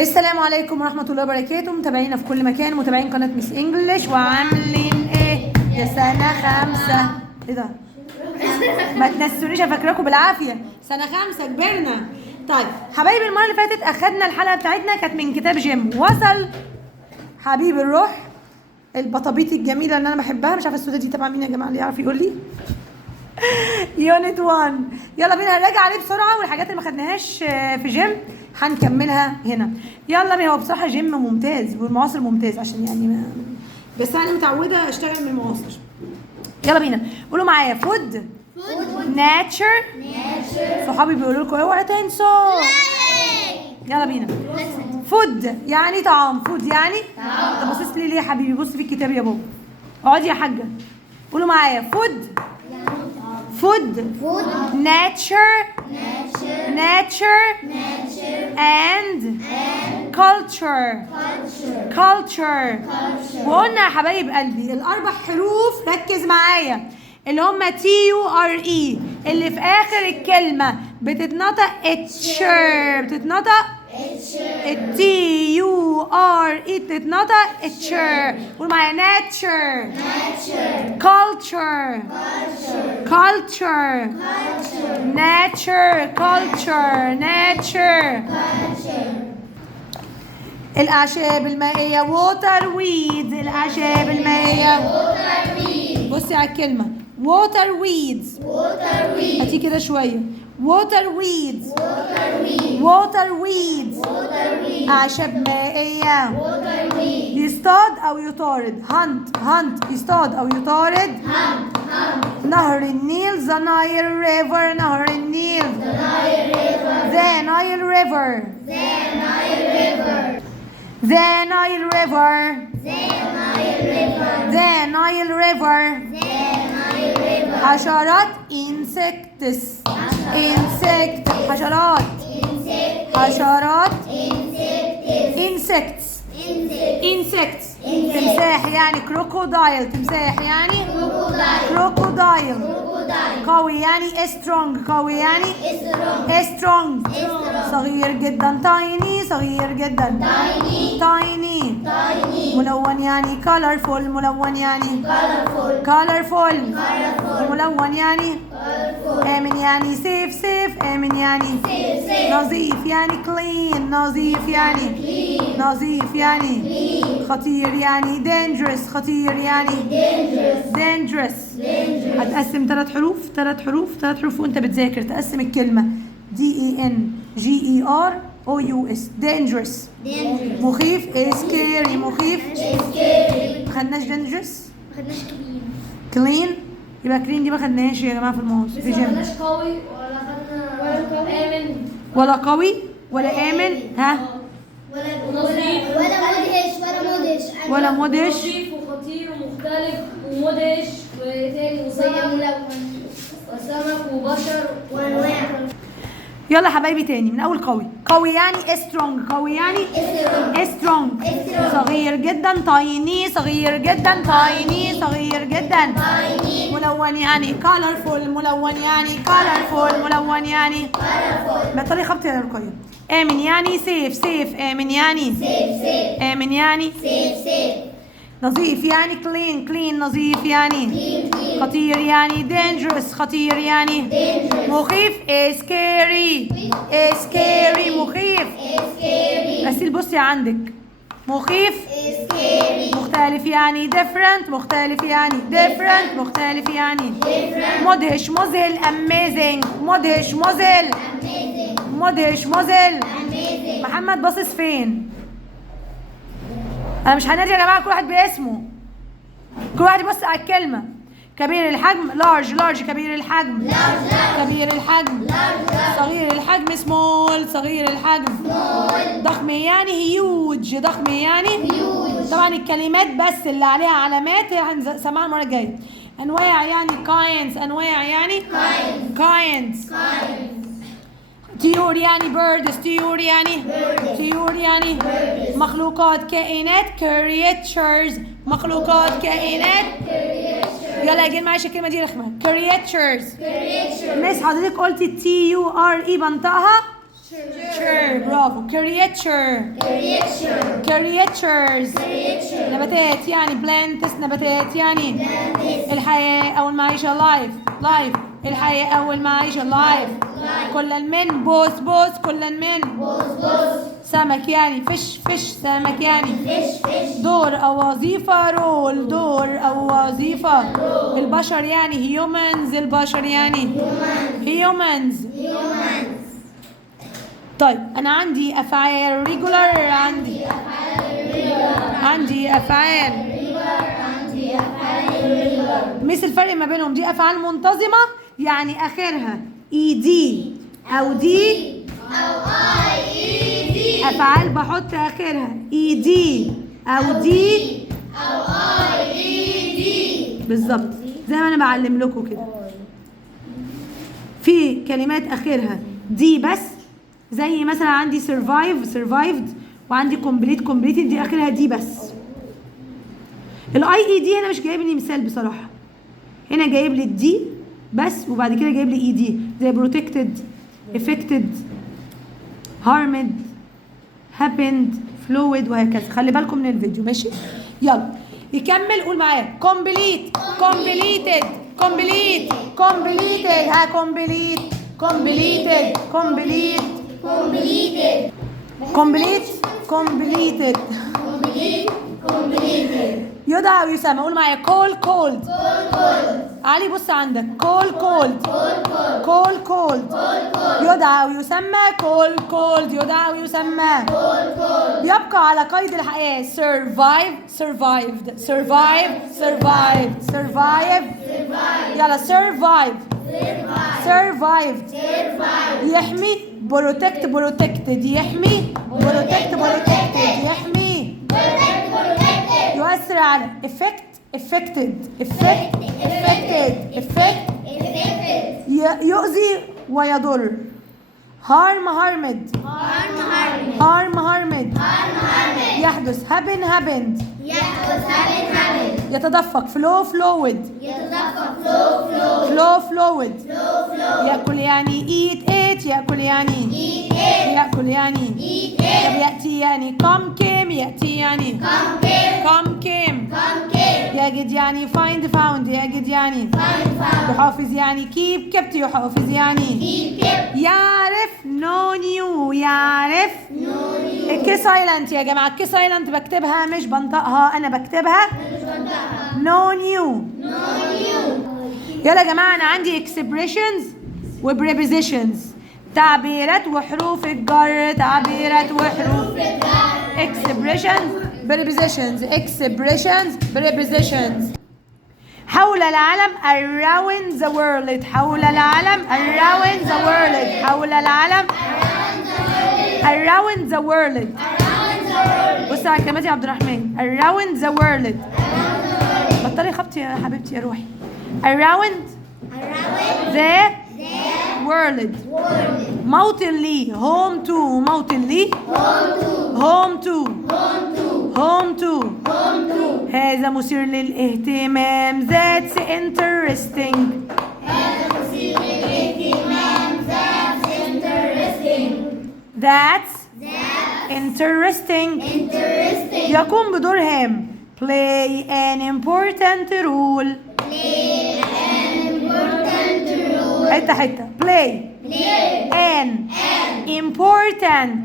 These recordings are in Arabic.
السلام عليكم ورحمة الله وبركاته، متابعينا في كل مكان، متابعين قناة ميس انجلش، وعاملين ايه يا سنة 5؟ ايه ده؟ ما تنسونيش، افكركم بالعافية، سنة 5 كبرنا. طيب حبايبي، المرة اللي فاتت اخدنا الحلقة بتاعتنا كانت من كتاب جيم. وصل حبيب الروح البطابيط الجميلة اللي انا بحبها، مش عارفة السودة دي تبع مين يا جماعة، اللي يعرف يقول لي؟ يونت 1. يلا بينا هنراجع عليه بسرعه، والحاجات اللي ما خدناهاش في جيم هنكملها هنا. يلا بينا. هو بصراحه جيم ممتاز والمعاصر ممتاز، عشان يعني بس انا متعوده اشتغل من المعاصر. يلا بينا قولوا معايا: فود، ناتشر. صحابي بيقولوا لكم اوعوا تنسوا. يلا بينا. فود يعني طعام، فود يعني طعام. طب باصص لي ليه يا حبيبي؟ بص في الكتاب يا بابا. اقعدي يا حاجه. قولوا معايا: فود، food, nature, and culture. وقلنا يا حبايب قلبي الاربع حروف، ركز معايا، اللي هم TURE اللي في اخر الكلمه بتتنطق اتشر، بتتنطق TURE بتتنطق اتشر. قول معايا: nature, culture, nature. الأعشاب المائية water weeds. الأعشاب المائية بصي على الكلمة water weeds. هاتي كده شوية. water weeds. أعشاب مائية. يصطاد أو يطارد. hunt يصطاد أو يطارد. نهر النيل the Nile river. نهر النيل the Nile river. حشرات insects. تمساح يعني crocodile. تمساح يعني crocodile. قوي يعني strong. قوي يعني strong. صغير جدا tiny. صغير جدا tiny. ملون يعني colorful. ملون يعني colorful. ملون يعني آمن يعني safe. آمن يعني نظيف يعني clean. نظيف يعني خطير يعني dangerous. خطير يعني dangerous. هتقسم ثلاث حروف وانت بتذاكر تقسم الكلمة DENGEROUS dangerous. مخيف scary. مخيف ما خدناش dangerous. clean يبقى clean دي ما خدناهاش يا جماعة في المعاصر في جيم. قوي ولا قوي ولا آمن. ها ولا مدهش. نظيف وخطير ومختلف ومدهش وتاني وسمك وبشر وانواع. يلا حبايبي تاني من اول. قوي يعني strong. قوي يعني strong. صغير جدا tiny. صغير جدا tiny. ملون يعني colorful. ملون يعني بطريقة خبط يا رقية. آمن يعني safe. آمن يعني نظيف يعني clean. نظيف يعني خطير يعني dangerous. خطير يعني مخيف scary. مخيف. غسيل بصي عندك مخيف. مختلف يعني different. مختلف يعني مدهش. مذهل amazing. مدهش. محمد باصص فين؟ انا مش هنادي يا جماعه، كل واحد باسمه، كل واحد يبص على الكلمه. كبير الحجم large. كبير الحجم صغير الحجم small. ضخم يعني huge. طبعا الكلمات بس اللي عليها علامات هنسمعها المره الجايه. انواع يعني kinds. طيور يعني birds. طيور يعني مخلوقات كائنات creatures. يلا يا جيل معلش الكلمه دي رخمه. creatures. مس حضرتك قلتي TURE بنطقها برافو. creatures نباتات يعني plants، نباتات يعني الحياة أو المعيشة life الحياة أو المعيشة life. كل من بوس كل من سمك يعني fish سمك يعني دور أو وظيفة رول دور أو وظيفة. البشر يعني humans البشر يعني humans. طيب أنا عندي أفعال regular عندي أفعال مثل الفرق ما بينهم دي أفعال منتظمة يعني آخرها ed أو دي أفعال بحط آخرها ed أو دي بالظبط زي ما أنا بعلم لكم كده. في كلمات آخرها دي بس زي مثلا عندي survived وعندي completed دي آخرها دي بس. الاي اي دي هنا مش جايب لي مثال بصراحة، هنا جايب لي الدي بس وبعد كده جايب لي اي دي زي protected affected harmed happened fluid وهكذا. خلي بالكم من الفيديو ماشي. يلا يكمل قول معايا completed ها completed يدعى ويسمى. قول معايا cold علي بص عندك cold يدعى ويسمى يدعى ويسمى. يبقى على قيد الحياة survived يلا survived يحمي protected يحمي يحمي. يؤثر على affected يؤذي ويضر harmed يحدث happened يتدفق flowed يأكل يعني eat يأكل يعني يأتي يعني come يأتي يعني come came يجد يعني found يجد يعني يحافظ يعني kept يحافظ يعني يعرف يعرف. الكي سايلنت يا جماعة الكي سايلنت بكتبها مش بنطقها أنا بكتبها new. يلا يا جماعة أنا عندي expressions و prepositions تعبيرات وحروف الجر expressions prepositions. حول العالم around the world around the world بص على كلمات يا عبد الرحمن around the world. بطلي خبطي يا حبيبتي يا روحي. around the world موطن لي home to هذا مثير للاهتمام that's interesting يقوم بدور هام play an important role حتة play an important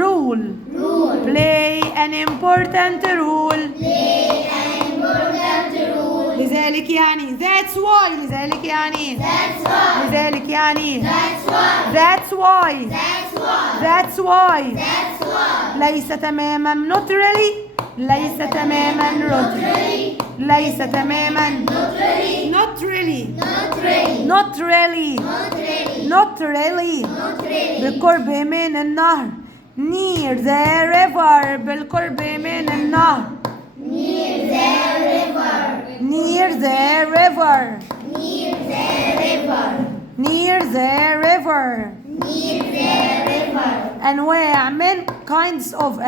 role play an important role لذلك يعني that's why ليس تماما not really بالقرب من النهر near the river بالقرب من النهر near the river أنواع من kinds of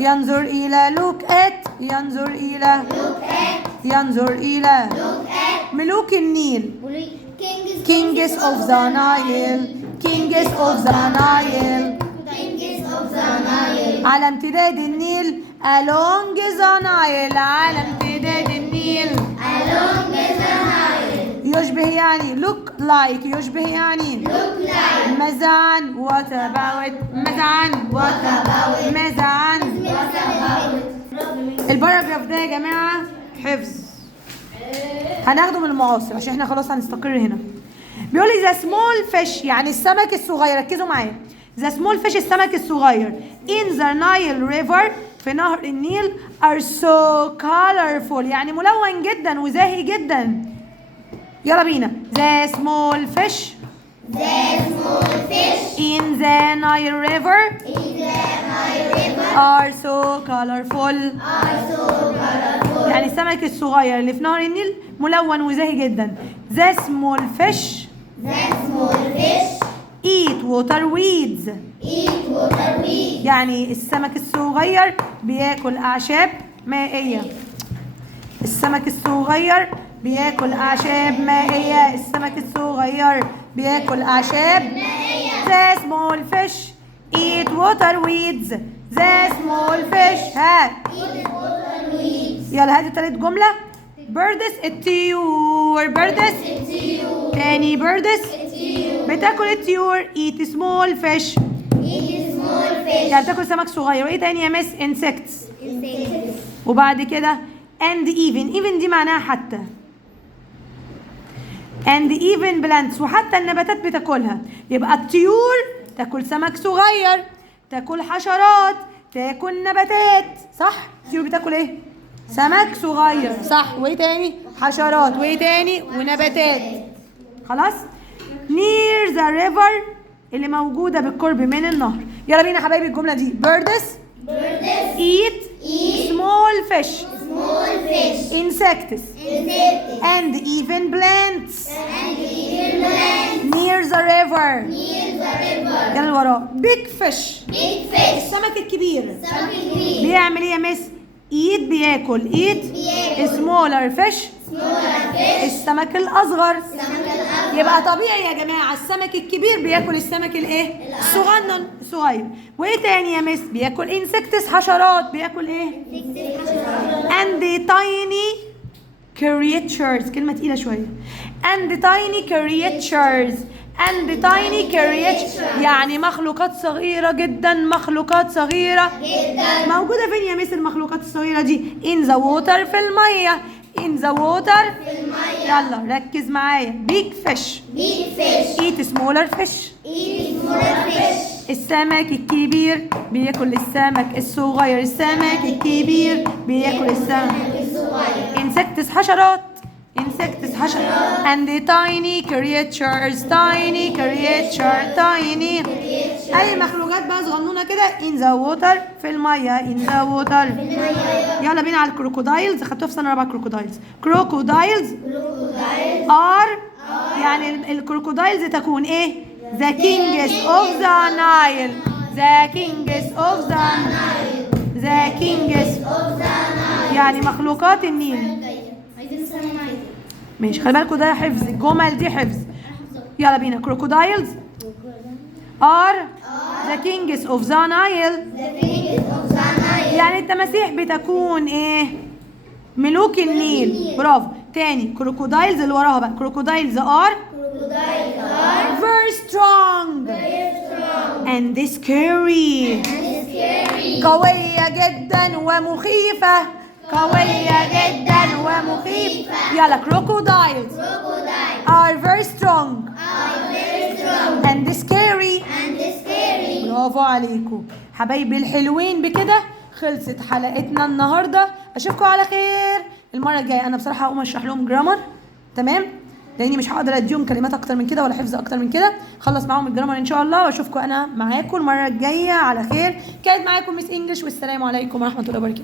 ينظر إلى look at ملوك النيل. Kings Kings of the Nile. Kings of the Nile. Kings of the Nile. على امتداد النيل along the Nile. على امتداد النيل Along the Nile. يشبه يعني look like. يشبه يعني Look like. مزعن. what about. مزعن. what about. مزعن. What about. الباراجراف ده يا جماعة حفظ، هناخده من المعاصر عشان احنا خلاص هنستقر هنا. بيقول لي the small fish يعني السمك الصغير، ركزوا معايا. the small fish السمك الصغير in the Nile river في نهر النيل are so colorful يعني ملون جدا وزاهي جدا. يلا بينا. the small fish The small fish in the Nile river in the Nile river are so colorful. are so colorful. يعني السمك الصغير اللي في نهر النيل ملون وزاهي جدا. the small fish The small fish eat water weeds eat water weeds. يعني السمك الصغير بياكل أعشاب مائية. السمك الصغير بياكل أعشاب مائية. السمك الصغير بياكل أعشاب مائية. the small fish eat water weeds. the small fish ها Eat water weeds. يلا هاتوا تالت جملة. birds الطيور. birds It's تاني birds you. بتاكل الطيور eat small fish Eat small fish. يعني بتاكل سمك صغير. وايه تاني يا مس؟ insects. Insects. وبعد كده and even دي معناها حتى. and even plants وحتى النباتات بتاكلها. يبقى الطيور تاكل سمك صغير، تاكل حشرات، تاكل نباتات. صح؟ الطيور بتاكل ايه؟ سمك صغير. صح. وايه تاني؟ حشرات. وايه تاني؟ ونباتات. خلاص؟ near the river اللي موجودة بالقرب من النهر. يلا بينا يا حبايبي الجملة دي. birds Birds eat eat small fish small fish. insects Insects. and even plants And even plants near the river. near the river. يلا اللي وراه. big fish Big fish. السمك الكبير Something green. بيعمل ايه يا مس؟ eat بياكل eat بياكل. smaller fish Smaller fish. السمك الأصغر. سمك الأرض. يبقى طبيعي يا جماعة السمك الكبير بياكل السمك الايه؟ الصغير. وايه تاني يا مس؟ بياكل insects حشرات. بياكل ايه؟ and tiny creatures كلمة تقيلة شوية. and tiny creatures and tiny creatures يعني مخلوقات صغيرة جدا. مخلوقات صغيرة جدا. موجودة فين يا مس المخلوقات الصغيرة دي؟ in the water في المية. in the water في المية. يلا ركز معايا. big fish Big fish. eat smaller fish Eat smaller fish. السمك الكبير بياكل السمك الصغير. السمك الكبير بياكل السمك الصغير. insects حشرات. insects حشرات and tiny creatures tiny creature tiny أي مخلوقات بقى صغنونة كده in the water في المية. in the water يلا بينا على الكروكودايلز. خدتوها في سنة رابعة كروكودايلز. crocodiles are يعني الكروكودايلز تكون ايه؟ the kings of the Nile. the kings of the Nile. the kings يعني مخلوقات النيل. عايزين نسمع معايا. ماشي خلي بالكوا ده حفظ. الجمل دي حفظ. يلا بينا. crocodiles are the kings of the Nile The kings of the Nile. يعني التماسيح بتكون ايه؟ ملوك النيل. برافو. تاني crocodiles اللي وراها بقى. crocodiles are Crocodiles are very strong very strong and scary. and scary. قوية جدا ومخيفة. قوية جدا ومخيفة. يلا crocodiles Crocodiles are very strong are very strong and scary. and scary. برافو عليكم حبايبي الحلوين. بكده خلصت حلقتنا النهارده. اشوفكم على خير المره الجايه. انا بصراحه هقوم اشرح لهم جرامر تمام لاني مش هقدر اديهم كلمات اكتر من كده ولا حفظ اكتر من كده. خلص معاهم الجرامر ان شاء الله واشوفكم انا معاكم المره الجايه على خير. كانت معاكم مس انجلش والسلام عليكم ورحمه الله وبركاته.